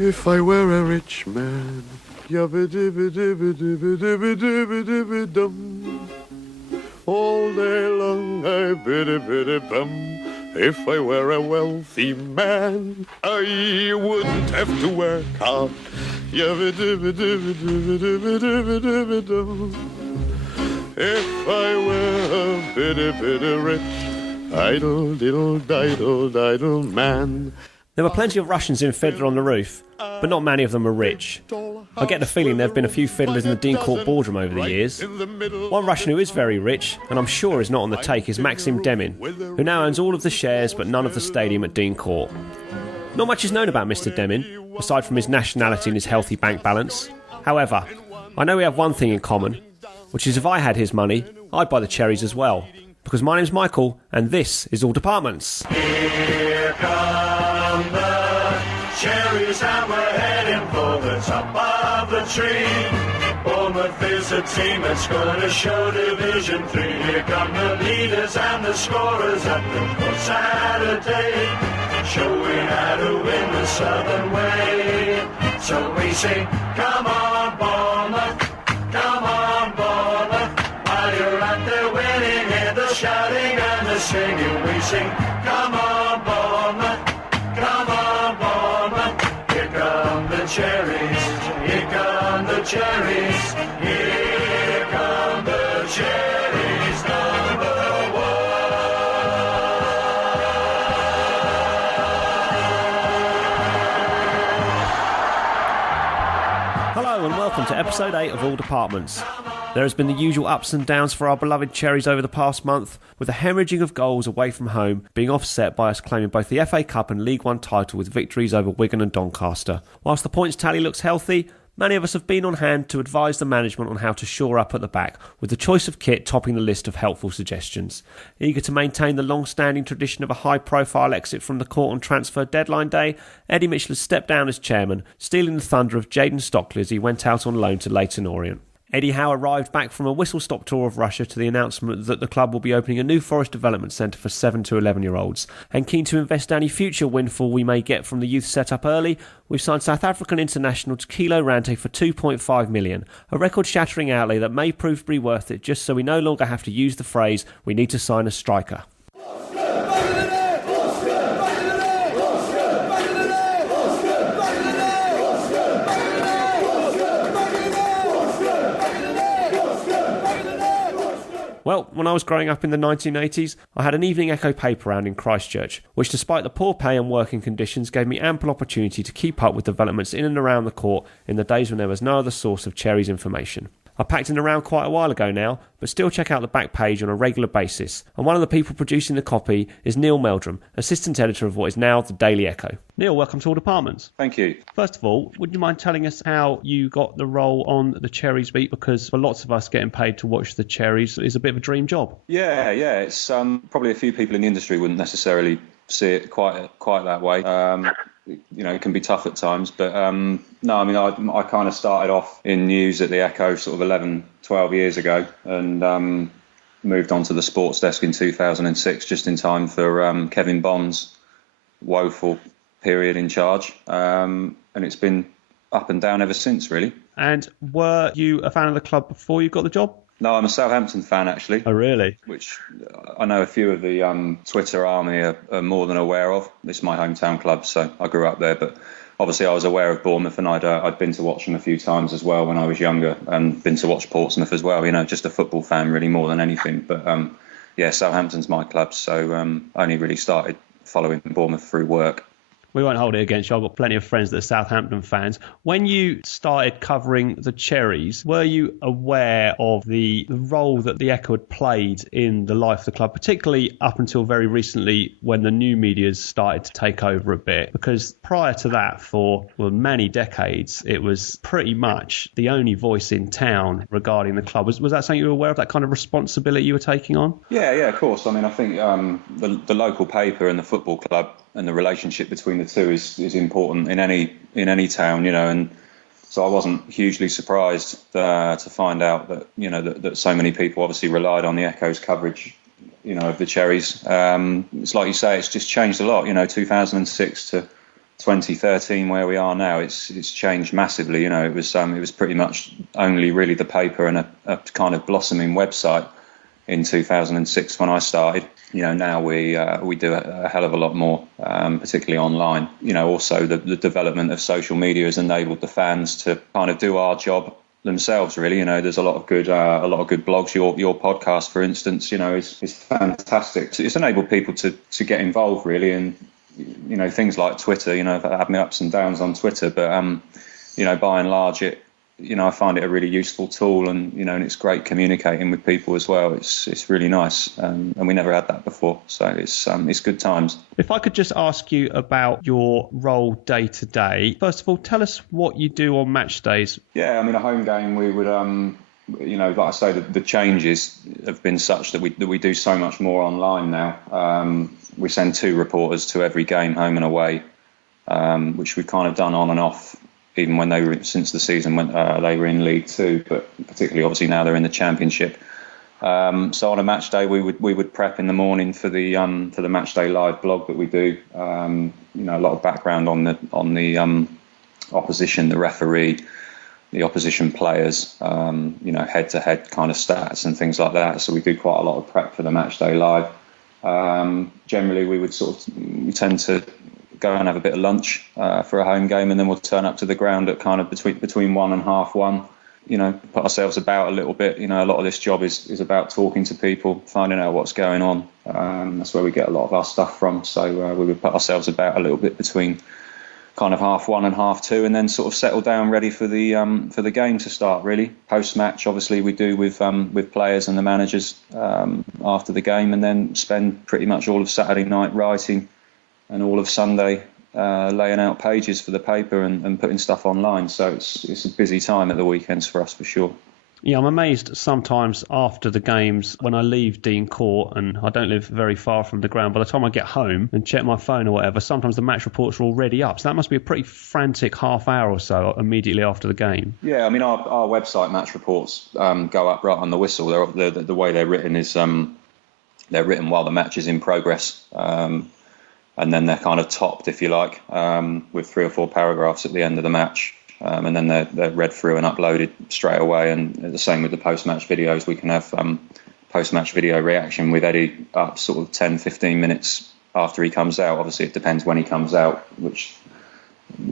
If I were a rich man, yabba-dibba-dibba-dibba-dibba-dibba-dum. All day long I biddy-biddy-bum. If I were a wealthy man, I wouldn't have to work hard. Yabba-dibba-dibba-dibba-dibba-dibba-dibba-dum. If I were a biddy-biddy rich, idle-diddle-diddle-diddle man. There were plenty of Russians in Fiddler on the Roof, but not many of them were rich. I get the feeling there have been a few fiddlers in the Dean Court boardroom over the years. One Russian who is very rich, and I'm sure is not on the take, is Maxim Demin, who now owns all of the shares but none of the stadium at Dean Court. Not much is known about Mr Demin, aside from his nationality and his healthy bank balance. However, I know we have one thing in common, which is if I had his money, I'd buy the cherries as well. Because my name's Michael, and this is All Departments. Here come the cherries, and we're heading for the top of the tree. Bournemouth is a team that's going to show Division 3. Here come the leaders and the scorers at the court Saturday, showing how to win the Southern way. So we sing, come on Bournemouth, come on Bournemouth. While you're out there winning, hear the shouting and the singing. We sing, come on Bournemouth, come on Bournemouth. Here come the cherries, here come the cherries, here come the cherries, number Hello and welcome to episode 8 of All Departments. There has been the usual ups and downs for our beloved Cherries over the past month, with the hemorrhaging of goals away from home being offset by us claiming both the FA Cup and League One title with victories over Wigan and Doncaster. Whilst the points tally looks healthy, many of us have been on hand to advise the management on how to shore up at the back, with the choice of kit topping the list of helpful suggestions. Eager to maintain the long-standing tradition of a high-profile exit from the court on transfer deadline day, Eddie Mitchell has stepped down as chairman, stealing the thunder of Jayden Stockley as he went out on loan to Leyton Orient. Eddie Howe arrived back from a whistle-stop tour of Russia to the announcement that the club will be opening a new Forest Development Centre for 7 to 11-year-olds. And keen to invest any future windfall we may get from the youth set up early, we've signed South African international Kilo Rante for $2.5 million, a record-shattering outlay that may prove to be worth it just so we no longer have to use the phrase, we need to sign a striker. Well, when I was growing up in the 1980s, I had an Evening Echo paper round in Christchurch, which despite the poor pay and working conditions gave me ample opportunity to keep up with developments in and around the court in the days when there was no other source of Cherries information. I packed it around quite a while ago now, but still check out the back page on a regular basis, and one of the people producing the copy is Neil Meldrum, assistant editor of what is now the Daily Echo. Neil, welcome to All Departments. Thank you. First of all, would you mind telling us how you got the role on the Cherries beat? Because for lots of us, getting paid to watch the Cherries is a bit of a dream job. Yeah, it's probably a few people in the industry wouldn't necessarily see it quite that way. It can be tough at times, but no, I mean, I kind of started off in news at the Echo sort of 11, 12 years ago, and moved on to the sports desk in 2006, just in time for Kevin Bond's woeful period in charge, and it's been up and down ever since, really. And were you a fan of the club before you got the job? No, I'm a Southampton fan, actually. Oh, really? Which I know a few of the Twitter army are more than aware of. This is my hometown club, so I grew up there. But obviously I was aware of Bournemouth, and I'd been to watch them a few times as well when I was younger, and been to watch Portsmouth as well. Just a football fan really more than anything. But Southampton's my club, so I only really started following Bournemouth through work. We won't hold it against you. I've got plenty of friends that are Southampton fans. When you started covering the Cherries, were you aware of the role that the Echo had played in the life of the club, particularly up until very recently when the new media started to take over a bit? Because prior to that, for many decades, it was pretty much the only voice in town regarding the club. Was that something you were aware of, that kind of responsibility you were taking on? Yeah, of course. I mean, I think the local paper and the football club and the relationship between the two is important in any town, and so I wasn't hugely surprised to find out that that so many people obviously relied on the Echo's coverage, of the Cherries. It's like you say, it's just changed a lot. 2006 to 2013 where we are now, it's changed massively. It was pretty much only really the paper and a kind of blossoming website in 2006 when I started. Now we do a hell of a lot more, particularly online. Also the development of social media has enabled the fans to kind of do our job themselves, really. There's a lot of good blogs. Your podcast, for instance, is fantastic. It's enabled people to get involved, really, and things like Twitter. I've had my ups and downs on Twitter, but by and large, I find it a really useful tool, and and it's great communicating with people as well. It's really nice, and we never had that before, so it's good times. If I could just ask you about your role day to day. First of all, tell us what you do on match days. Yeah, a home game, we would like I say, the changes have been such that we do so much more online now. We send 2 reporters to every game, home and away, which we've kind of done on and off, even when since the season when they were in League Two, but particularly obviously now they're in the Championship. So on a match day, we would prep in the morning for the match day live blog that we do. A lot of background on the opposition, the referee, the opposition players, head-to-head kind of stats and things like that. So we do quite a lot of prep for the match day live. Generally, we tend to go and have a bit of lunch for a home game, and then we'll turn up to the ground at kind of between 1 and 1:30. Put ourselves about a little bit. A lot of this job is about talking to people, finding out what's going on. That's where we get a lot of our stuff from. So we would put ourselves about a little bit between kind of 1:30 and 2:30, and then sort of settle down ready for the game to start. Really, post match, obviously we do with players and the managers after the game, and then spend pretty much all of Saturday night writing and all of Sunday laying out pages for the paper and putting stuff online. So it's a busy time at the weekends for us, for sure. Yeah, I'm amazed sometimes after the games when I leave Dean Court, and I don't live very far from the ground. By the time I get home and check my phone or whatever, sometimes the match reports are already up. So that must be a pretty frantic half hour or so immediately after the game. Yeah, our website match reports go up right on the whistle. The way they're written is they're written while the match is in progress. And then they're kind of topped, if you like, with 3 or 4 paragraphs at the end of the match. And then they're read through and uploaded straight away. And the same with the post-match videos. We can have post-match video reaction with Eddie up sort of 10, 15 minutes after he comes out. Obviously, it depends when he comes out, which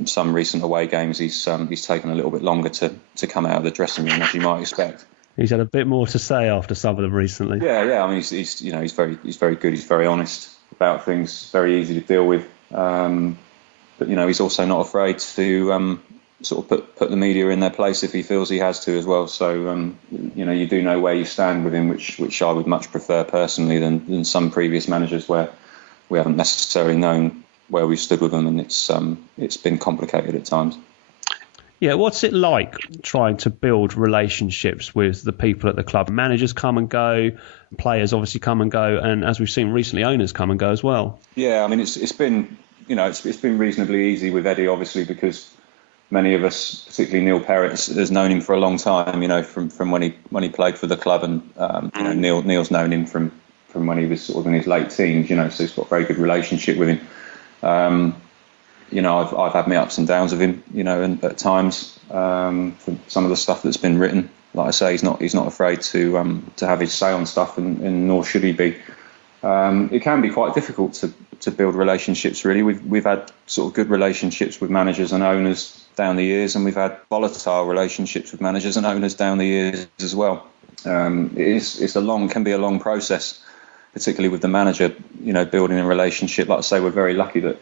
some recent away games he's taken a little bit longer to come out of the dressing room, as you might expect. He's had a bit more to say after some of them recently. Yeah. He's very good. He's very honest about things, very easy to deal with. But he's also not afraid to sort of put the media in their place if he feels he has to as well. So you do know where you stand with him, which I would much prefer personally than some previous managers where we haven't necessarily known where we stood with them, and it's been complicated at times. Yeah, what's it like trying to build relationships with the people at the club? Managers come and go, players obviously come and go, and as we've seen recently, owners come and go as well. Yeah, it's been reasonably easy with Eddie, obviously, because many of us, particularly Neil Perrott, has known him for a long time. From when he played for the club, and Neil's known him from when he was sort of in his late teens. So he's got a very good relationship with him. I've had my ups and downs with him, and at times for some of the stuff that's been written. Like I say, he's not afraid to have his say on stuff, and nor should he be. It can be quite difficult to build relationships. Really, we've had sort of good relationships with managers and owners down the years, and we've had volatile relationships with managers and owners down the years as well. Can be a long process, particularly with the manager, building a relationship. Like I say, we're very lucky that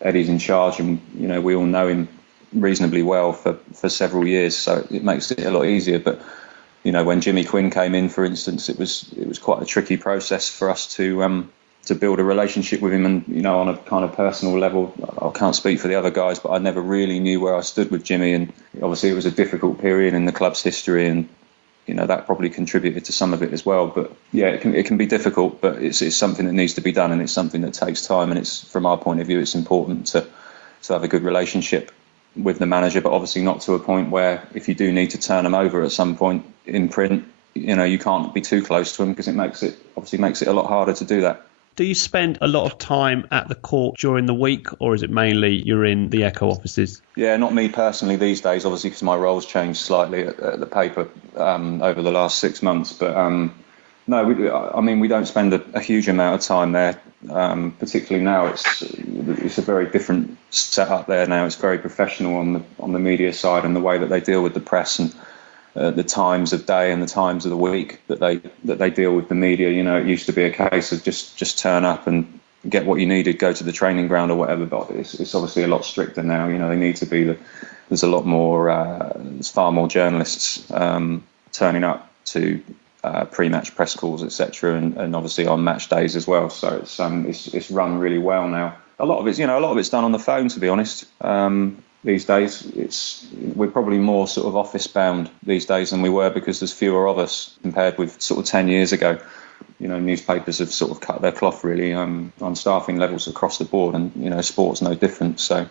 Eddie's in charge, and we all know him reasonably well for several years, so it makes it a lot easier. But when Jimmy Quinn came in, for instance, it was quite a tricky process for us to build a relationship with him, and on a kind of personal level, I can't speak for the other guys, but I never really knew where I stood with Jimmy, and obviously it was a difficult period in the club's history, and that probably contributed to some of it as well. But yeah, it can be difficult, but it's something that needs to be done, and it's something that takes time. And it's, from our point of view, it's important to have a good relationship with the manager, but obviously not to a point where if you do need to turn them over at some point in print, you can't be too close to them, because it makes it a lot harder to do that. Do you spend a lot of time at the court during the week, or is it mainly you're in the Echo offices? Yeah, not me personally these days, obviously, because my role's changed slightly at the paper over the last 6 months. But no, we don't spend a huge amount of time there. Particularly now, it's a very different setup there now. It's very professional on the media side, and the way that they deal with the press and the times of day and the times of the week that they deal with the media. You know, it used to be a case of just turn up and get what you needed, go to the training ground or whatever. But it's obviously a lot stricter now. You know, they need to be. There's a lot more. There's far more journalists turning up to pre-match press calls, etc., and obviously on match days as well. So it's run really well now. A lot of it's done on the phone, to be honest. These days, we're probably more sort of office bound these days than we were, because there's fewer of us compared with sort of 10 years ago. You know, newspapers have sort of cut their cloth really on staffing levels across the board, and you know, sport's no different. So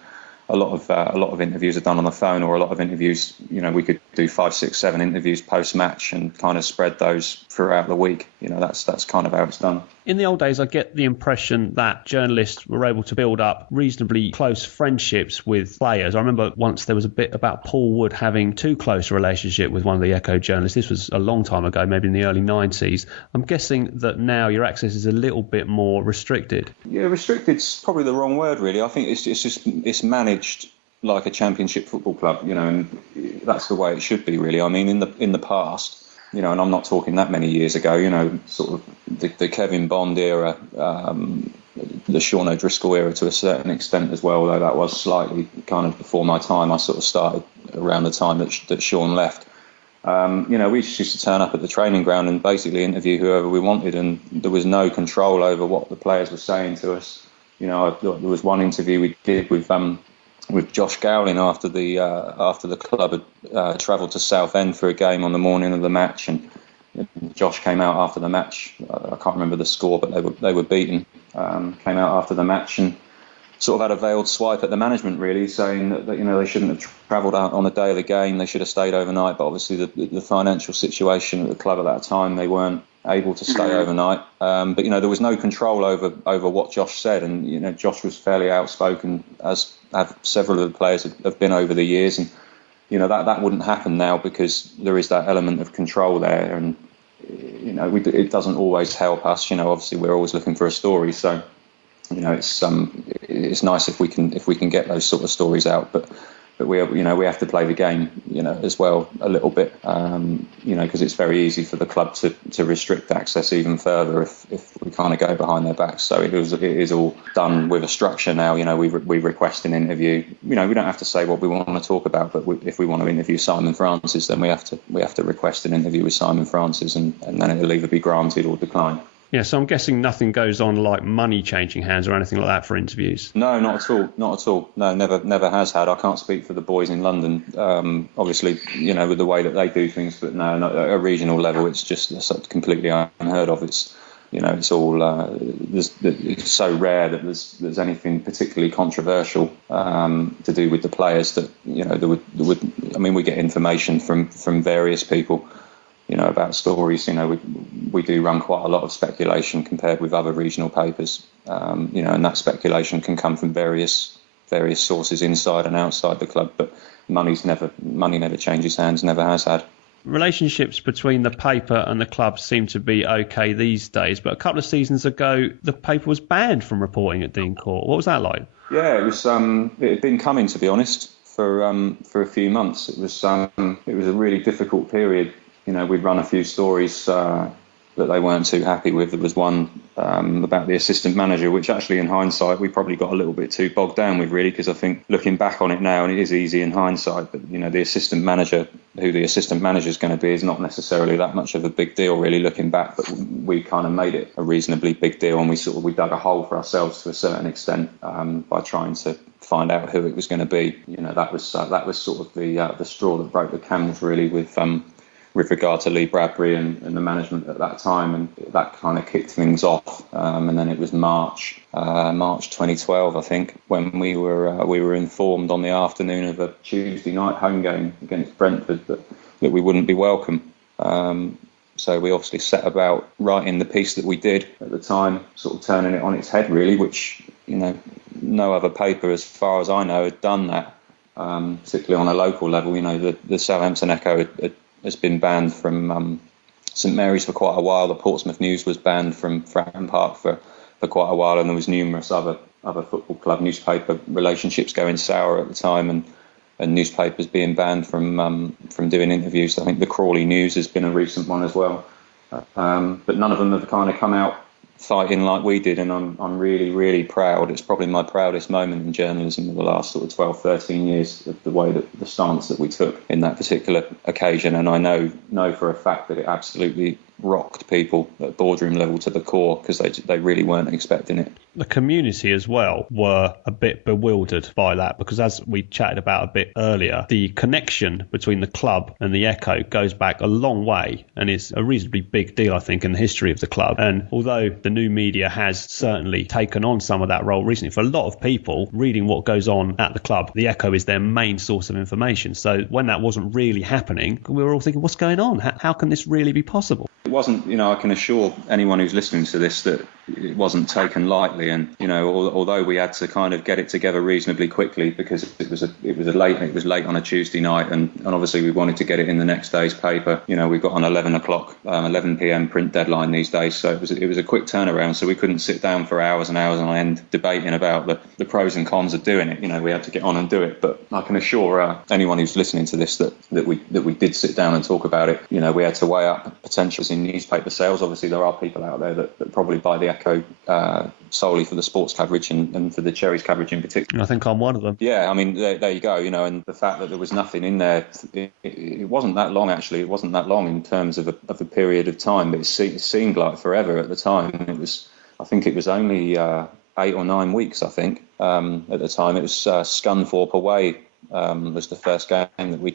a lot of interviews are done on the phone, or a lot of interviews, you know, we could do 5, 6, 7 interviews post match and kind of spread those throughout the week. You know, that's kind of how it's done. In the old days, I get the impression that journalists were able to build up reasonably close friendships with players. I remember once there was a bit about Paul Wood having too close a relationship with one of the Echo journalists. This was a long time ago, maybe in the early 90s. I'm guessing that now your access is a little bit more restricted. Yeah, restricted's probably the wrong word, really. I think it's managed like a championship football club, you know, and that's the way it should be, really. I mean, in the past, you know, and I'm not talking that many years ago, you know, sort of the Kevin Bond era, the Sean O'Driscoll era to a certain extent as well, although that was slightly kind of before my time. I sort of started around the time that Sean left. You know, we just used to turn up at the training ground and basically interview whoever we wanted, and there was no control over what the players were saying to us. You know, there was one interview we did with Josh Gowling after the club had travelled to Southend for a game on the morning of the match, and Josh came out after the match. I can't remember the score, but they were beaten. Came out after the match and sort of had a veiled swipe at the management, really, saying that you know, they shouldn't have travelled out on the day of the game. They should have stayed overnight. But obviously the financial situation at the club at that time, they weren't able to stay overnight. But you know, there was no control over what Josh said, and you know, Josh was fairly outspoken, as have several of the players have been over the years, and you know, that wouldn't happen now because there is that element of control there, and you know, it doesn't always help us. You know, obviously we're always looking for a story, so you know, it's nice if we can get those sort of stories out, but we have to play the game, you know, as well a little bit, you know, because it's very easy for the club to restrict access even further if we kind of go behind their backs. So it is all done with a structure now. You know, we request an interview. You know, we don't have to say what we want to talk about, but if we want to interview Simon Francis, then we have to request an interview with Simon Francis, and then it'll either be granted or declined. Yeah, so I'm guessing nothing goes on like money changing hands or anything like that for interviews. No, not at all. Not at all. No, never has had. I can't speak for the boys in London. Obviously, you know, with the way that they do things, but no, not at a regional level, it's just completely unheard of. It's, you know, it's all it's so rare that there's anything particularly controversial to do with the players that, you know, there would. I mean, we get information from various people, you know, about stories. You know, we do run quite a lot of speculation compared with other regional papers, you know, and that speculation can come from various sources inside and outside the club. But money never changes hands, never has had. Relationships between the paper and the club seem to be okay these days, but a couple of seasons ago, the paper was banned from reporting at Dean Court. What was that like? Yeah, it was. It had been coming, to be honest, for a few months. It was a really difficult period. You know, we'd run a few stories that they weren't too happy with. There was one about the assistant manager, which actually in hindsight we probably got a little bit too bogged down with, really, because I think looking back on it now, and it is easy in hindsight, but you know, the assistant manager, who the assistant manager is going to be, is not necessarily that much of a big deal, really, looking back. But we kind of made it a reasonably big deal, and we dug a hole for ourselves to a certain extent by trying to find out who it was going to be. You know, that was sort of the straw that broke the camel's, really, with regard to Lee Bradbury and the management at that time, and that kind of kicked things off. And then it was March 2012, I think, when we were informed on the afternoon of a Tuesday night home game against Brentford that we wouldn't be welcome. So we obviously set about writing the piece that we did at the time, sort of turning it on its head, really, which, no other paper, as far as I know, had done that, particularly on a local level. The Southampton Echo has been banned from St Mary's for quite a while. The Portsmouth News was banned from Fratton Park for quite a while, and there was numerous other football club newspaper relationships going sour at the time, and newspapers being banned from doing interviews. I think the Crawley News has been a recent one as well, but none of them have kind of come out fighting like we did, and I'm really, really proud. It's probably my proudest moment in journalism of the last sort of 12, 13 years, of the way that the stance that we took in that particular occasion. And I know for a fact that it absolutely rocked people at boardroom level to the core, because they really weren't expecting it. The community as well were a bit bewildered by that, because as we chatted about a bit earlier, the connection between the club and the Echo goes back a long way, and it's a reasonably big deal, I think, in the history of the club. And although the new media has certainly taken on some of that role recently, for a lot of people reading what goes on at the club, the Echo is their main source of information. So when that wasn't really happening, we were all thinking, what's going on? How can this really be possible? It wasn't, I can assure anyone who's listening to this that it wasn't taken lightly, and although we had to kind of get it together reasonably quickly, because it was late on a Tuesday night, and obviously we wanted to get it in the next day's paper. We've got an 11 p.m. print deadline these days, so it was a quick turnaround. So we couldn't sit down for hours and hours on end debating about the pros and cons of doing it. We had to get on and do it. But I can assure anyone who's listening to this that we did sit down and talk about it. We had to weigh up potentials in newspaper sales. Obviously, there are people out there that probably buy the Echo solely for the sports coverage and for the Cherries coverage in particular. I think I'm one of them. Yeah, I mean, there you go. And the fact that there was nothing in there, it wasn't that long, actually. It wasn't that long in terms of a period of time, but it seemed like forever at the time. I think it was only 8 or 9 weeks, I think, at the time. It was Scunthorpe away was the first game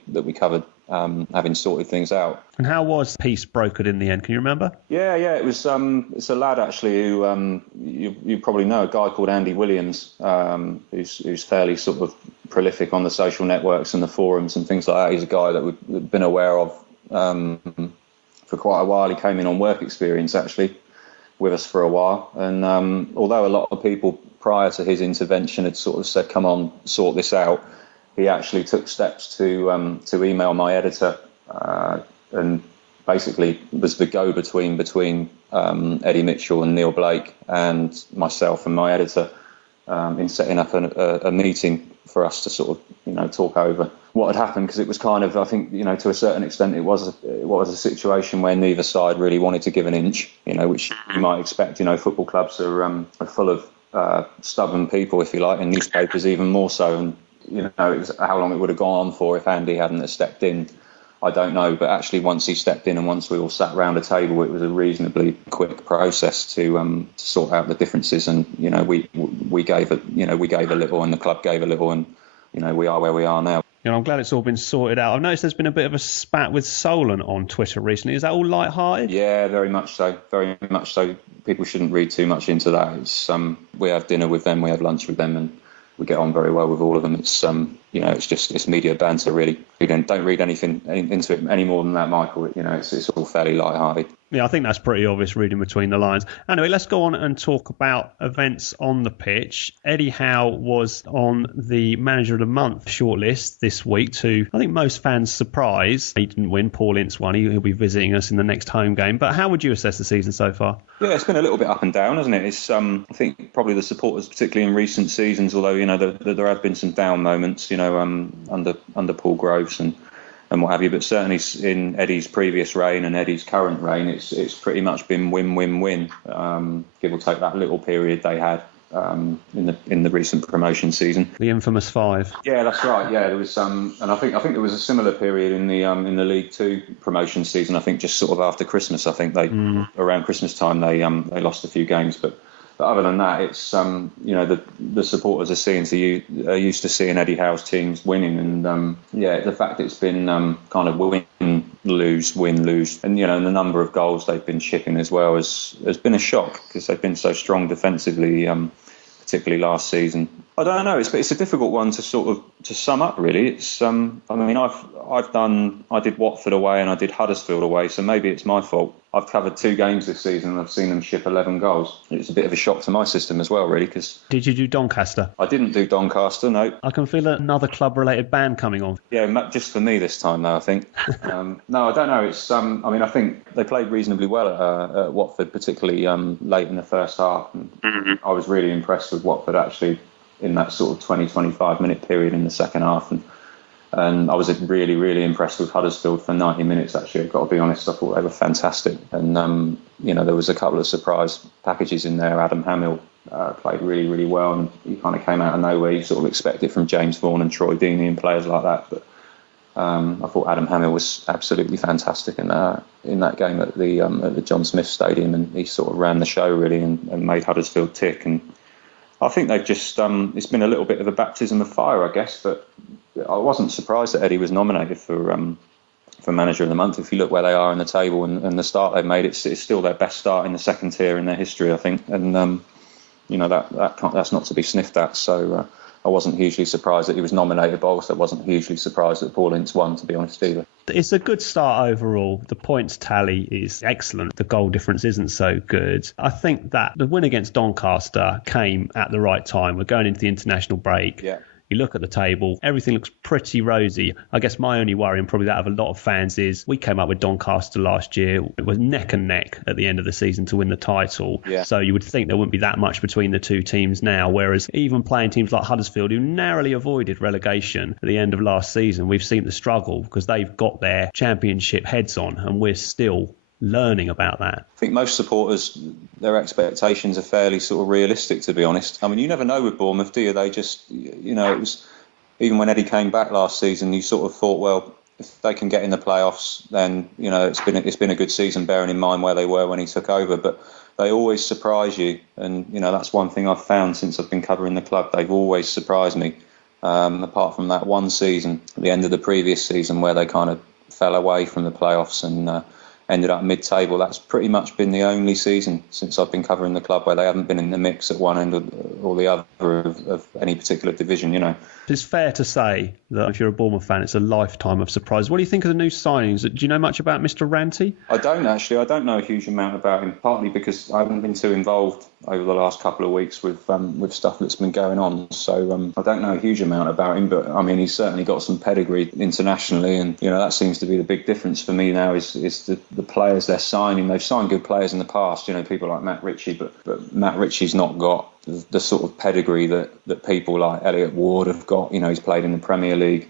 that we covered, having sorted things out. And how was peace brokered in the end? Can you remember? Yeah, it was. It's a lad actually who you probably know, a guy called Andy Williams, who's fairly sort of prolific on the social networks and the forums and things like that. He's a guy that we've been aware of for quite a while. He came in on work experience actually with us for a while, and although a lot of people prior to his intervention had sort of said, "Come on, sort this out," he actually took steps to email my editor and basically was the go-between between Eddie Mitchell and Neil Blake and myself and my editor in setting up a meeting for us to sort of talk over what had happened, because it was kind of, I think, to a certain extent, it was a situation where neither side really wanted to give an inch, which you might expect. Football clubs are full of stubborn people, if you like, and newspapers even more so. And it was how long it would have gone on for if Andy hadn't have stepped in, I don't know. But actually, once he stepped in and once we all sat round a table, it was a reasonably quick process to sort out the differences. And we gave a little, and the club gave a little, and we are where we are now. I'm glad it's all been sorted out. I've noticed there's been a bit of a spat with Solon on Twitter recently. Is that all light-hearted? Yeah, very much so. Very much so. People shouldn't read too much into that. It's we have dinner with them, we have lunch with them, and we get on very well with all of them. It's it's media banter, really. Don't read anything into it any more than that, Michael. It's all fairly light-hearted. Yeah, I think that's pretty obvious reading between the lines. Anyway, let's go on and talk about events on the pitch. Eddie Howe was on the Manager of the Month shortlist this week, to, I think, most fans' surprise. He didn't win. Paul Ince won. He'll be visiting us in the next home game. But how would you assess the season so far? Yeah, it's been a little bit up and down, hasn't it? It's I think probably the supporters, particularly in recent seasons, although there have been some down moments, under Paul Groves and what have you, but certainly in Eddie's previous reign and Eddie's current reign, it's pretty much been win-win-win. Give or take that little period they had in the recent promotion season, the infamous 5. Yeah, that's right. Yeah, there was and I think there was a similar period in the League Two promotion season. I think just sort of after Christmas. I think around Christmas time they lost a few games, but other than that, it's the supporters are used to seeing Eddie Howe's teams winning, and the fact it's been kind of win lose, and the number of goals they've been shipping as well has been a shock, because they've been so strong defensively, particularly last season. I don't know. It's a difficult one to sum up. Really, it's. I mean, I did Watford away and I did Huddersfield away, so maybe it's my fault. I've covered 2 games this season and I've seen them ship 11 goals. It's a bit of a shock to my system as well, really, because Did you do Doncaster? I didn't do Doncaster. No. I can feel another club-related band coming on. Yeah, just for me this time, though, I think. No, I don't know. It's. I mean, I think they played reasonably well at Watford, particularly late in the first half. And I was really impressed with Watford actually in that sort of 20-25 minute period in the second half, and I was really, really impressed with Huddersfield for 90 minutes. Actually, I've got to be honest, I thought they were fantastic, and there was a couple of surprise packages in there. Adam Hamill played really, really well, and he kind of came out of nowhere. You sort of expect it from James Vaughan and Troy Deeney and players like that, but I thought Adam Hamill was absolutely fantastic in that game at the John Smith Stadium, and he sort of ran the show really and made Huddersfield tick. And I think they've just, it's been a little bit of a baptism of fire, I guess, but I wasn't surprised that Eddie was nominated for Manager of the Month. If you look where they are in the table and the start they've made, it's still their best start in the second tier in their history, I think. And, that's not to be sniffed at. So I wasn't hugely surprised that he was nominated, but also wasn't hugely surprised that Paul Ince won, to be honest, either. It's a good start overall. The points tally is excellent. The goal difference isn't so good. I think that the win against Doncaster came at the right time. We're going into the international break. Yeah. You look at the table, everything looks pretty rosy. I guess my only worry, and probably that of a lot of fans, is we came up with Doncaster last year. It was neck and neck at the end of the season to win the title. Yeah. So you would think there wouldn't be that much between the two teams now, whereas even playing teams like Huddersfield, who narrowly avoided relegation at the end of last season, we've seen the struggle because they've got their championship heads on, and we're still learning about that. I think most supporters, their expectations are fairly sort of realistic, to be honest. I mean, you never know with Bournemouth, do you? They just, it was, even when Eddie came back last season, you sort of thought, well, if they can get in the playoffs, then, it's been a good season, bearing in mind where they were when he took over. But they always surprise you. And, that's one thing I've found since I've been covering the club. They've always surprised me, apart from that one season, at the end of the previous season, where they kind of fell away from the playoffs and ended up mid-table. That's pretty much been the only season since I've been covering the club where they haven't been in the mix at one end or the other of any particular division, It's fair to say that if you're a Bournemouth fan, it's a lifetime of surprise. What do you think of the new signings? Do you know much about Mr. Ranty? I don't actually. I don't know a huge amount about him, partly because I haven't been too involved over the last couple of weeks with stuff that's been going on. So I don't know a huge amount about him, but I mean, he's certainly got some pedigree internationally, and that seems to be the big difference for me now is the players they're signing. They've signed good players in the past, people like Matt Ritchie, but Matt Ritchie's not got the sort of pedigree that people like Elliot Ward have got. He's played in the Premier League.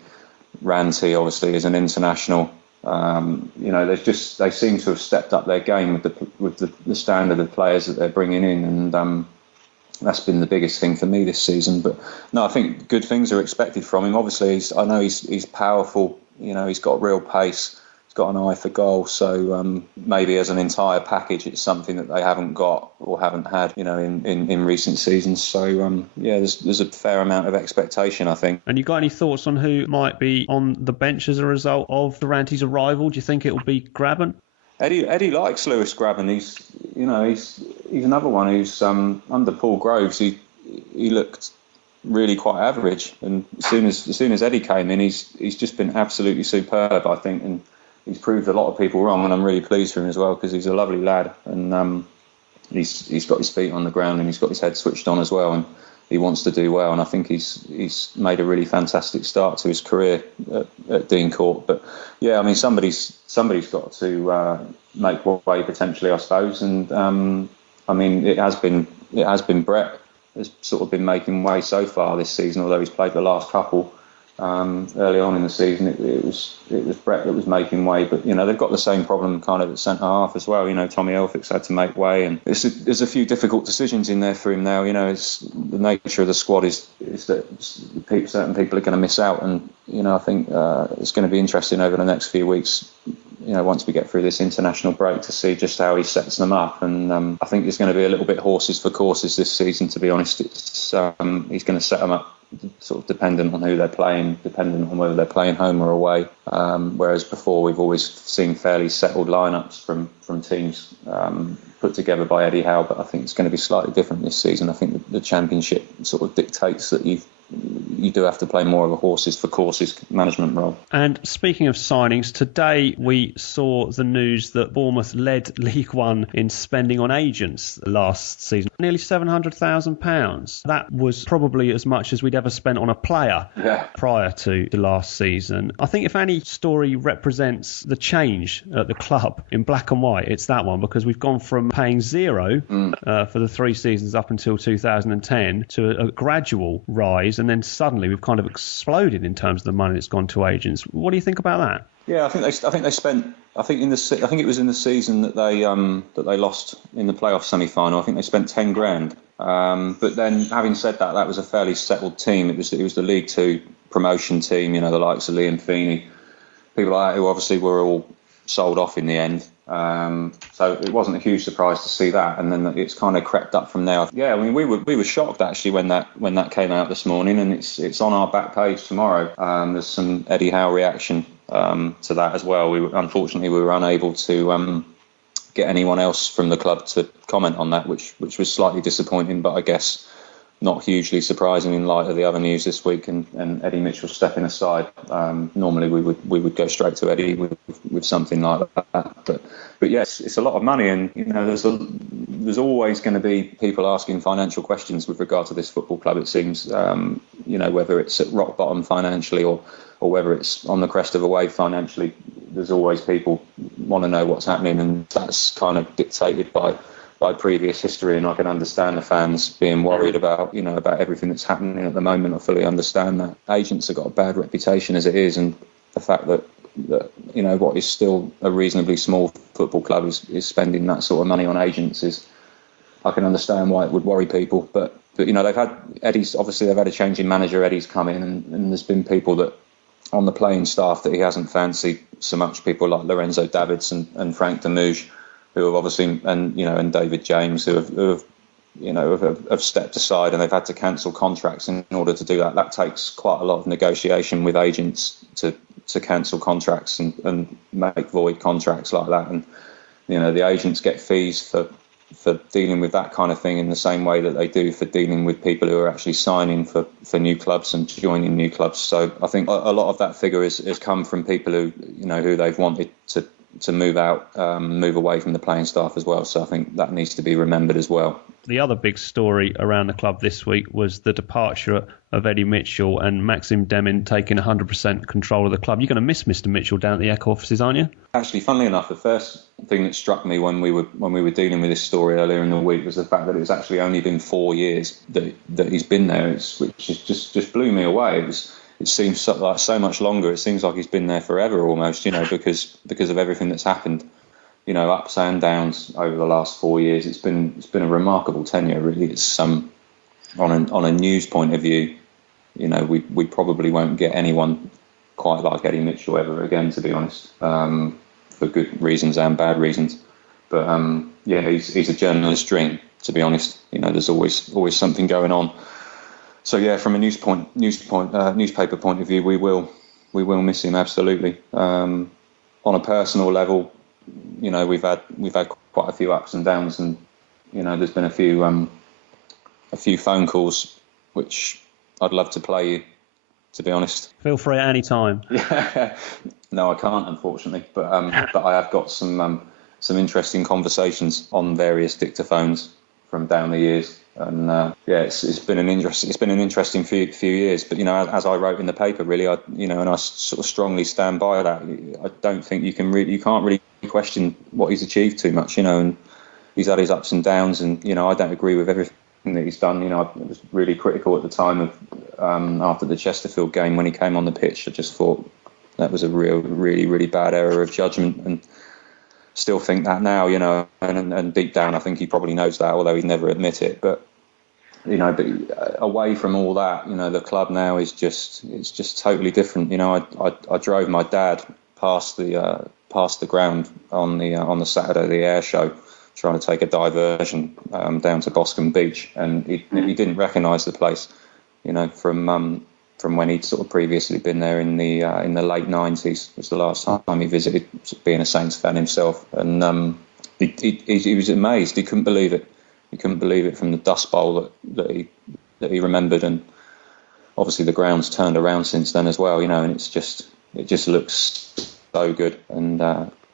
Ranty obviously is an international. They seem to have stepped up their game with the standard of players that they're bringing in, and that's been the biggest thing for me this season. But no, I think good things are expected from him. Obviously, I know he's powerful. He's got real pace. Got an eye for goal, so maybe as an entire package, it's something that they haven't got or haven't had, in recent seasons. So there's a fair amount of expectation, I think. And you got any thoughts on who might be on the bench as a result of the Ranty's arrival? Do you think it will be Graben? Eddie likes Lewis Graben. He's another one who's under Paul Groves. He looked really quite average, and as soon as Eddie came in, he's just been absolutely superb, I think, and he's proved a lot of people wrong, and I'm really pleased for him as well because he's a lovely lad, and he's got his feet on the ground and he's got his head switched on as well, and he wants to do well, and I think he's made a really fantastic start to his career at Dean Court. But yeah, I mean somebody's got to make way potentially, I suppose, and I mean it has been Brett has sort of been making way so far this season, although he's played the last couple. Early on in the season, it was Brett that was making way, but they've got the same problem kind of at centre half as well. Tommy Elphick's had to make way, and there's a few difficult decisions in there for him now. It's the nature of the squad is that certain people are going to miss out, and I think it's going to be interesting over the next few weeks. Once we get through this international break, to see just how he sets them up, and I think it's going to be a little bit horses for courses this season. To be honest, he's going to set them up sort of dependent on who they're playing, dependent on whether they're playing home or away. Whereas before we've always seen fairly settled lineups from teams put together by Eddie Howe, but I think it's going to be slightly different this season. I think the Championship sort of dictates that you do have to play more of a horses for courses management role. And speaking of signings, today we saw the news that Bournemouth led League One in spending on agents last season, nearly £700,000. That was probably as much as we'd ever spent on a player prior to the last season. I think if any story represents the change at the club in black and white, it's that one, because we've gone from paying zero for the 3 seasons up until 2010 to a gradual rise, and then suddenly we've kind of exploded in terms of the money that's gone to agents. What do you think about that? Yeah, I think they spent. I think it was in the season that they lost in the playoff semi-final. I think they spent 10 grand. But then, having said that, that was a fairly settled team. It was the League Two promotion team. You know, the likes of Liam Feeney, people like that, who obviously were all sold off in the end. So it wasn't a huge surprise to see that, and then it's kind of crept up from there. Yeah, I mean, we were shocked actually when that came out this morning, and it's on our back page tomorrow. There's some Eddie Howe reaction to that as well. Unfortunately we were unable to get anyone else from the club to comment on that, which was slightly disappointing, but I guess not hugely surprising in light of the other news this week and Eddie Mitchell stepping aside. Normally we would go straight to Eddie with something like that, but yes, it's a lot of money, and you know there's always going to be people asking financial questions with regard to this football club. It seems you know, whether it's at rock bottom financially or whether it's on the crest of a wave financially, there's always people want to know what's happening, and that's kind of dictated by previous history. And I can understand the fans being worried about everything that's happening at the moment. I fully understand that. Agents have got a bad reputation as it is, and the fact that you know what is still a reasonably small football club is spending that sort of money on agents is, I can understand why it would worry people. But you know, they've had a change in manager. Eddie's come in, and there's been people that on the playing staff that he hasn't fancied so much. People like Lorenzo Davids and Frank Demouge, who have obviously, and David James, who have stepped aside, and they've had to cancel contracts in order to do that. That takes quite a lot of negotiation with agents to cancel contracts and make void contracts like that. And you know, the agents get fees for dealing with that kind of thing in the same way that they do for dealing with people who are actually signing for new clubs and joining new clubs. So I think a lot of that figure has come from people who they've wanted to move away from the playing staff as well. So I think that needs to be remembered as well. The other big story around the club this week was the departure of Eddie Mitchell and Maxim Demin taking 100% control of the club. You're going to miss Mr. Mitchell down at the Echo offices, aren't you? Actually, funnily enough, the first thing that struck me when we were dealing with this story earlier in the week was the fact that it was actually only been 4 years that he's been there, which just blew me away. It seems like so much longer. It seems like he's been there forever almost, because of everything that's happened, ups and downs over the last 4 years. It's been a remarkable tenure, really. It's on a news point of view, we probably won't get anyone quite like Eddie Mitchell ever again, to be honest, for good reasons and bad reasons. But he's a journalist's dream, to be honest. There's always something going on. So yeah, from a newspaper point of view, we will miss him absolutely. On a personal level, we've had quite a few ups and downs, and there's been a few phone calls which I'd love to play you, to be honest. Feel free at any time. Yeah, no, I can't, unfortunately, but I have got some interesting conversations on various dictaphones from down the years. And it's been an interesting few years. But as I wrote in the paper, really, and I sort of strongly stand by that. I don't think you can't really question what he's achieved too much. And he's had his ups and downs, and I don't agree with everything that he's done. I was really critical at the time of after the Chesterfield game when he came on the pitch. I just thought that was a really, really bad error of judgment, and still think that now, and deep down I think he probably knows that, although he'd never admit it. But but away from all that, the club now is just totally different. I drove my dad past the ground on the Saturday of the air show, trying to take a diversion down to Boscombe Beach, and he didn't recognise the place, from when he'd sort of previously been there in the late 90s. Was the last time he visited, being a Saints fan himself. And he was amazed. He couldn't believe it. He couldn't believe it from the Dust Bowl that he remembered, and obviously the ground's turned around since then as well. And it just looks so good, and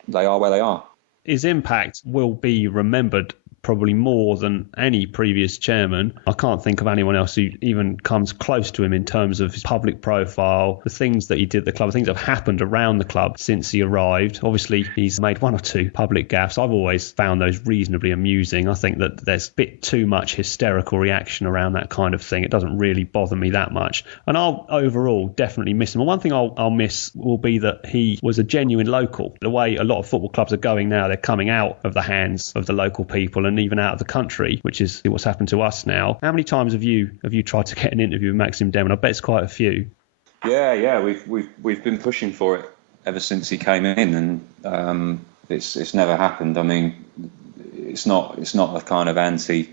they are where they are. His impact will be remembered probably more than any previous chairman. I can't think of anyone else who even comes close to him in terms of his public profile, the things that he did at the club, the things that have happened around the club since he arrived. Obviously, he's made one or two public gaffes. I've always found those reasonably amusing. I think that there's a bit too much hysterical reaction around that kind of thing. It doesn't really bother me that much. And I'll overall definitely miss him. And one thing I'll miss will be that he was a genuine local. The way a lot of football clubs are going now, they're coming out of the hands of the local people and even out of the country, which is what's happened to us now. How many times have you tried to get an interview with Maxim Demmin? I bet it's quite a few. Yeah, we've been pushing for it ever since he came in, and it's never happened. I mean, it's not a kind of anti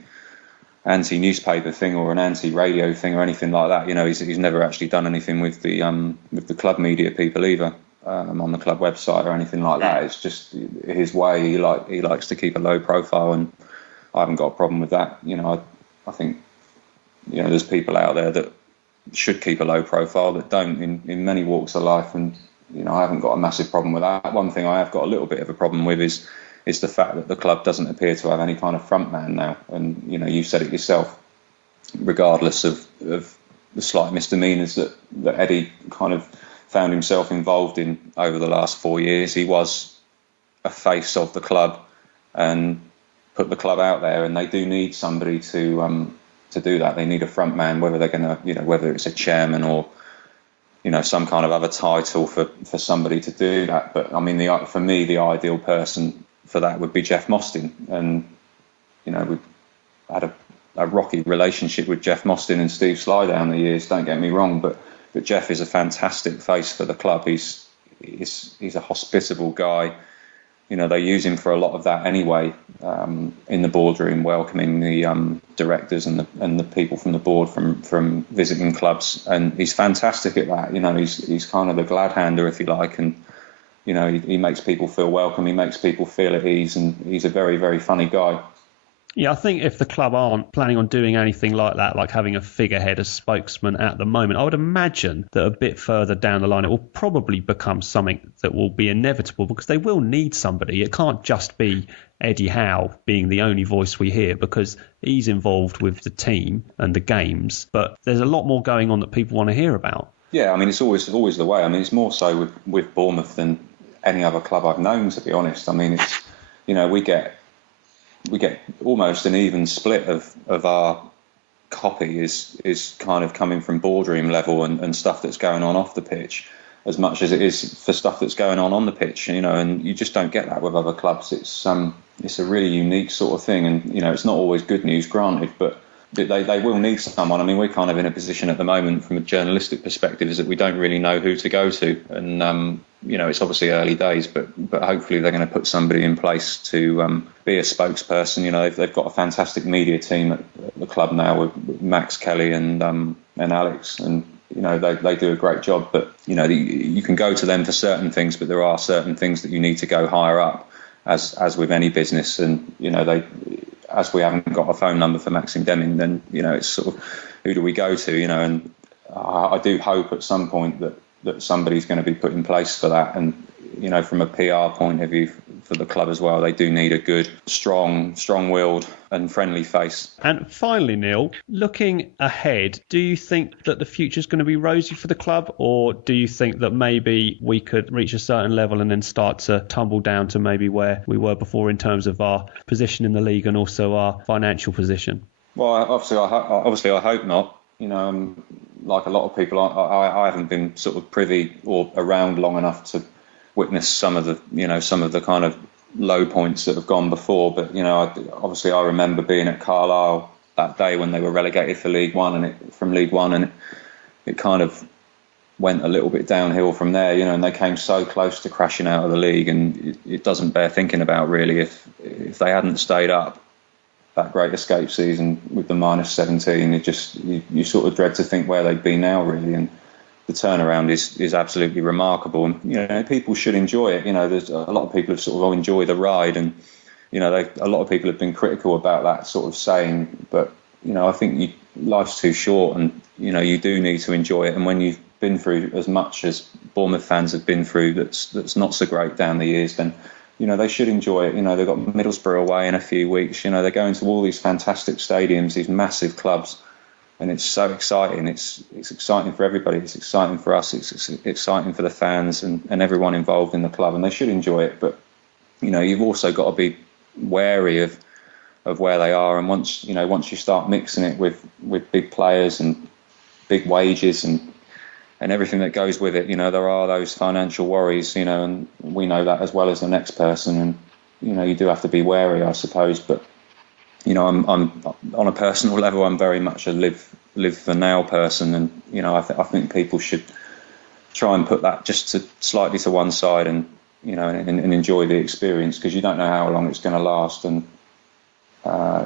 newspaper thing or an anti radio thing or anything like that. He's never actually done anything with the club media people either. On the club website or anything like that. It's just his way. He likes to keep a low profile, and I haven't got a problem with that. I think there's people out there that should keep a low profile that don't in many walks of life, and I haven't got a massive problem with that. One thing I have got a little bit of a problem with is the fact that the club doesn't appear to have any kind of front man now, and you said it yourself. Regardless of the slight misdemeanours that Eddie kind of found himself involved in over the last 4 years, he was a face of the club and put the club out there, and they do need somebody to do that. They need a front man, whether they're going to, whether it's a chairman or, some kind of other title for somebody to do that. But I mean, for me, the ideal person for that would be Jeff Mostyn, and we've had a rocky relationship with Jeff Mostyn and Steve Sly down the years. Don't get me wrong, but Jeff is a fantastic face for the club. He's a hospitable guy. They use him for a lot of that anyway, in the boardroom, welcoming the directors and the people from the board from visiting clubs, and he's fantastic at that. He's kind of the glad hander, if you like, and he makes people feel welcome. He makes people feel at ease, and he's a very, very funny guy. Yeah, I think if the club aren't planning on doing anything like that, like having a figurehead, a spokesman at the moment, I would imagine that a bit further down the line it will probably become something that will be inevitable, because they will need somebody. It can't just be Eddie Howe being the only voice we hear, because he's involved with the team and the games, but there's a lot more going on that people want to hear about. Yeah, I mean, it's always the way. I mean, it's more so with Bournemouth than any other club I've known, to be honest. I mean, it's we get almost an even split of our copy is kind of coming from boardroom level and stuff that's going on off the pitch, as much as it is for stuff that's going on the pitch, and you just don't get that with other clubs. It's a really unique sort of thing, and it's not always good news, granted, but they will need someone. I mean, we're kind of in a position at the moment from a journalistic perspective is that we don't really know who to go to, and it's obviously early days, but hopefully they're going to put somebody in place to be a spokesperson. They've got a fantastic media team at the club now with Max Kelly and Alex, and they do a great job. But you can go to them for certain things, but there are certain things that you need to go higher up, as with any business, and as we haven't got a phone number for Maxim Demmin, then it's sort of who do we go to, and I do hope at some point that somebody's going to be put in place for that. And from a PR point of view for the club as well, they do need a good, strong-willed and friendly face. And finally, Neil, looking ahead, do you think that the future's going to be rosy for the club, or do you think that maybe we could reach a certain level and then start to tumble down to maybe where we were before in terms of our position in the league and also our financial position? Well, obviously I hope not. Like a lot of people, I haven't been sort of privy or around long enough to witness some of the kind of low points that have gone before. But obviously I remember being at Carlisle that day when they were relegated for League One, and it kind of went a little bit downhill from there. And they came so close to crashing out of the league, and it doesn't bear thinking about really if they hadn't stayed up that Great Escape season with the -17, you sort of dread to think where they'd be now, really. And the turnaround is absolutely remarkable, and people should enjoy it. There's a lot of people who sort of enjoy the ride, and you know, a lot of people have been critical about that sort of saying, but, you know, I think life's too short, and, you know, you do need to enjoy it. And when you've been through as much as Bournemouth fans have been through that's not so great down the years, then, you know, they should enjoy it. You know, they've got Middlesbrough away in a few weeks. You know, they're going to all these fantastic stadiums, these massive clubs, and it's so exciting. It's exciting for everybody. It's exciting for us. It's exciting for the fans and everyone involved in the club, and they should enjoy it. But, you know, you've also got to be wary of where they are. And once you start mixing it with big players and big wages and everything that goes with it, you know, there are those financial worries, you know, and we know that as well as the next person. And, you know, you do have to be wary, I suppose. But, you know, I'm on a personal level, I'm very much a live for now person. And, you know, I think people should try and put that just slightly to one side and, you know, and enjoy the experience, because you don't know how long it's going to last. And,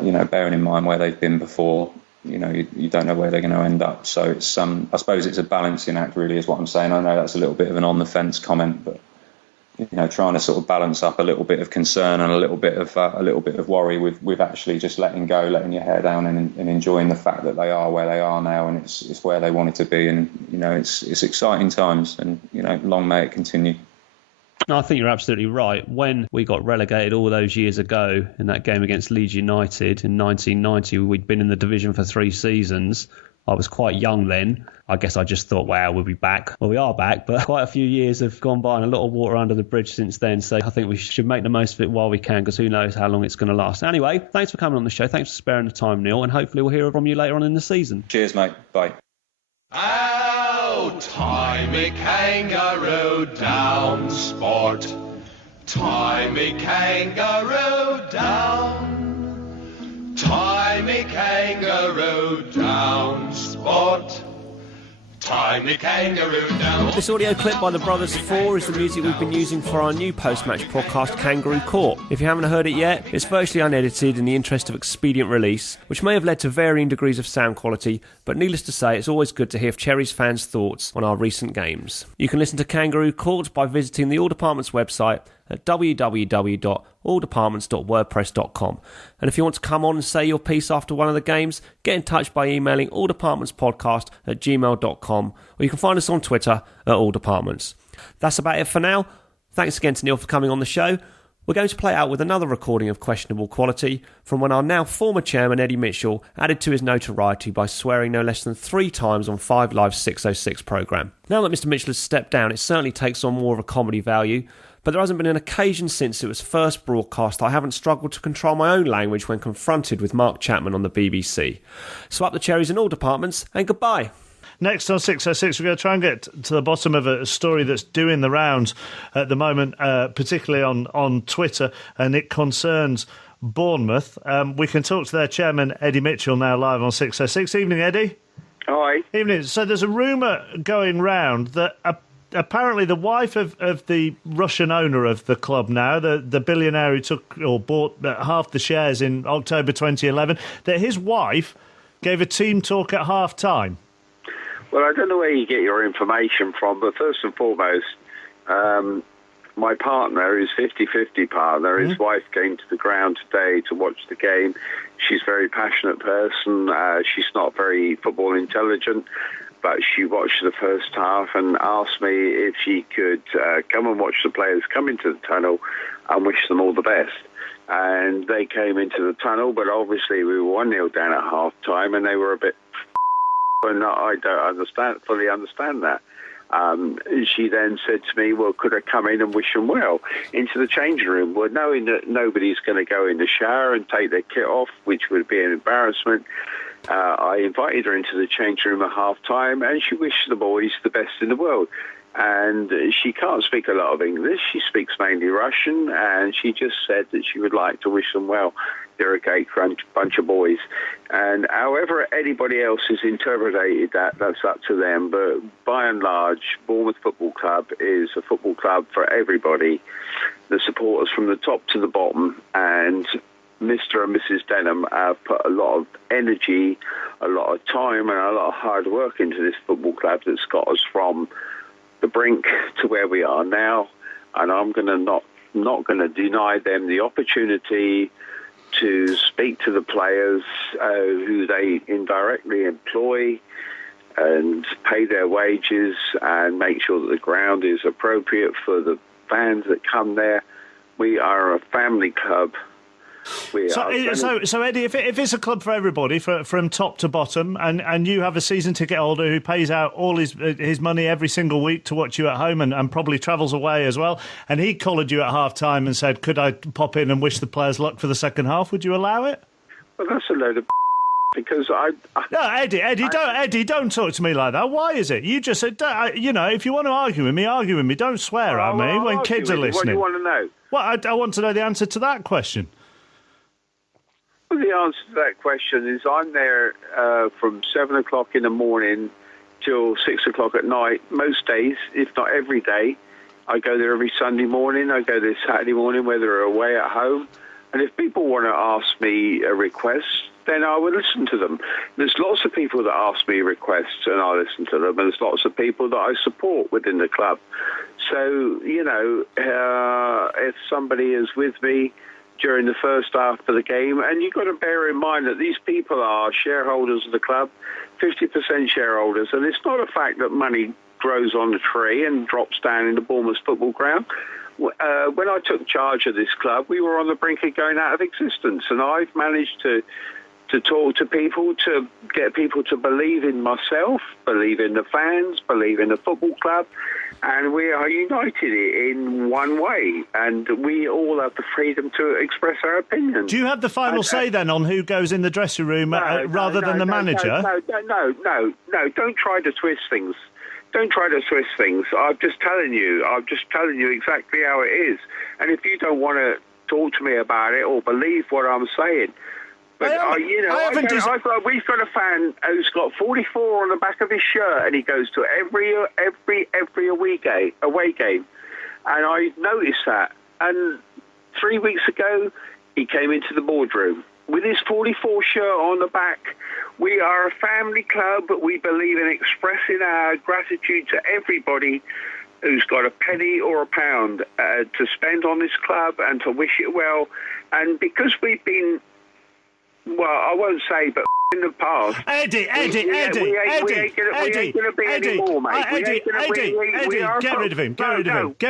you know, bearing in mind where they've been before, you know, you don't know where they're going to end up. So it's I suppose it's a balancing act, really, is what I'm saying. I know that's a little bit of an on the fence comment, but, you know, trying to sort of balance up a little bit of concern and a little bit of worry with actually just letting your hair down and enjoying the fact that they are where they are now, and it's where they wanted to be. And, you know, it's exciting times, and, you know, long may it continue. No, I think you're absolutely right. When we got relegated all those years ago in that game against Leeds United in 1990, we'd been in the division for 3 seasons. I was quite young then. I guess I just thought, wow, we'll be back. Well, we are back, but quite a few years have gone by and a lot of water under the bridge since then. So I think we should make the most of it while we can, because who knows how long it's going to last. Anyway, thanks for coming on the show. Thanks for sparing the time, Neil, and hopefully we'll hear from you later on in the season. Cheers, mate. Bye. Oh, timey kangaroo down, sport. Timey kangaroo down. Timey kangaroo down, sport. Timey kangaroo down. This audio clip by the Brothers 4 is the music we've been using for our new post-match podcast, Kangaroo Court. If you haven't heard it yet, it's virtually unedited in the interest of expedient release, which may have led to varying degrees of sound quality, but needless to say, it's always good to hear Cherries fans' thoughts on our recent games. You can listen to Kangaroo Court by visiting the All Departments website at www.alldepartments.wordpress.com. And if you want to come on and say your piece after one of the games, get in touch by emailing alldepartmentspodcast@gmail.com, or you can find us on Twitter at alldepartments. That's about it for now. Thanks again to Neil for coming on the show. We're going to play out with another recording of questionable quality from when our now former chairman Eddie Mitchell added to his notoriety by swearing no less than 3 times on 5 Live's 606 programme. Now that Mr Mitchell has stepped down, it certainly takes on more of a comedy value, but there hasn't been an occasion since it was first broadcast I haven't struggled to control my own language when confronted with Mark Chapman on the BBC. So up the cherries in all departments, and goodbye. Next on 606, we're going to try and get to the bottom of a story that's doing the rounds at the moment, particularly on Twitter, and it concerns Bournemouth. We can talk to their chairman, Eddie Mitchell, now live on 606. Evening, Eddie. Hi. Evening. So there's a rumour going round that apparently the wife of the Russian owner of the club now, the billionaire who took or bought half the shares in October 2011, that his wife gave a team talk at half-time. Well, I don't know where you get your information from, but first and foremost, my partner, his 50-50 partner, his wife came to the ground today to watch the game. She's a very passionate person. She's not very football intelligent, but she watched the first half and asked me if she could come and watch the players come into the tunnel and wish them all the best. And they came into the tunnel, but obviously we were 1-0 down at half-time, and they were a bit... And I don't fully understand that. She then said to me, well, could I come in and wish them well into the changing room? Well, knowing that nobody's going to go in the shower and take their kit off, which would be an embarrassment, I invited her into the changing room at half-time, and she wished the boys the best in the world. And she can't speak a lot of English. She speaks mainly Russian, and she just said that she would like to wish them well. They're a great bunch of boys. And however anybody else has interpreted that, that's up to them. But by and large, Bournemouth Football Club is a football club for everybody, the supporters from the top to the bottom. And Mr. and Mrs. Denham have put a lot of energy, a lot of time, and a lot of hard work into this football club that's got us from the brink to where we are now. And I'm going to not not going to deny them the opportunity to speak to the players who they indirectly employ and pay their wages and make sure that the ground is appropriate for the fans that come there. We are a family club. So Eddie, if it's a club for everybody, from top to bottom, and you have a season ticket holder who pays out all his money every single week to watch you at home and probably travels away as well, and he collared you at half-time and said, could I pop in and wish the players luck for the second half, would you allow it? Well, that's a load of because No, Eddie, don't talk to me like that. Why is it? You just said, if you want to argue with me, don't swear at me when kids are listening. What do you want to know? Well, I want to know the answer to that question. Well, the answer to that question is I'm there from 7 o'clock in the morning till 6 o'clock at night, most days, if not every day. I go there every Sunday morning. I go there Saturday morning, whether they're away at home. And if people want to ask me a request, then I would listen to them. There's lots of people that ask me requests, and I listen to them. And there's lots of people that I support within the club. So, if somebody is with me during the first half of the game, and you've got to bear in mind that these people are shareholders of the club, 50% shareholders, and it's not a fact that money grows on the tree and drops down in the Bournemouth football ground. When I took charge of this club, we were on the brink of going out of existence, and I've managed to talk to people, to get people to believe in myself, believe in the fans, believe in the football club, and we are united in one way, and we all have the freedom to express our opinions. Do you have the final say then on who goes in the dressing room rather than the manager? No, don't try to twist things. Don't try to twist things. I'm just telling you exactly how it is. And if you don't want to talk to me about it or believe what I'm saying, but we've got a fan who's got 44 on the back of his shirt, and he goes to every away game, and I noticed that. And 3 weeks ago, he came into the boardroom with his 44 shirt on the back. We are a family club, but we believe in expressing our gratitude to everybody who's got a penny or a pound to spend on this club and to wish it well. And because we've been, well, I won't say, but in the past, Eddie, we ain't going to be anymore, mate. Eddie, get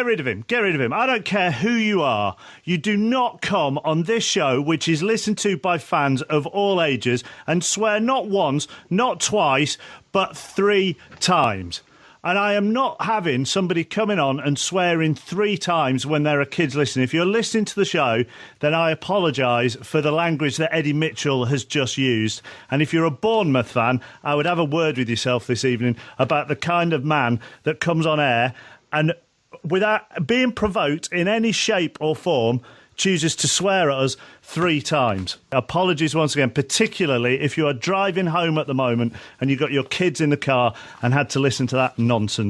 rid of him. I don't care who you are. You do not come on this show, which is listened to by fans of all ages, and swear not once, not twice, but 3 times. And I am not having somebody coming on and swearing 3 times when there are kids listening. If you're listening to the show, then I apologise for the language that Eddie Mitchell has just used. And if you're a Bournemouth fan, I would have a word with yourself this evening about the kind of man that comes on air and, without being provoked in any shape or form, chooses to swear at us 3 times. Apologies once again, particularly if you are driving home at the moment and you've got your kids in the car and had to listen to that nonsense.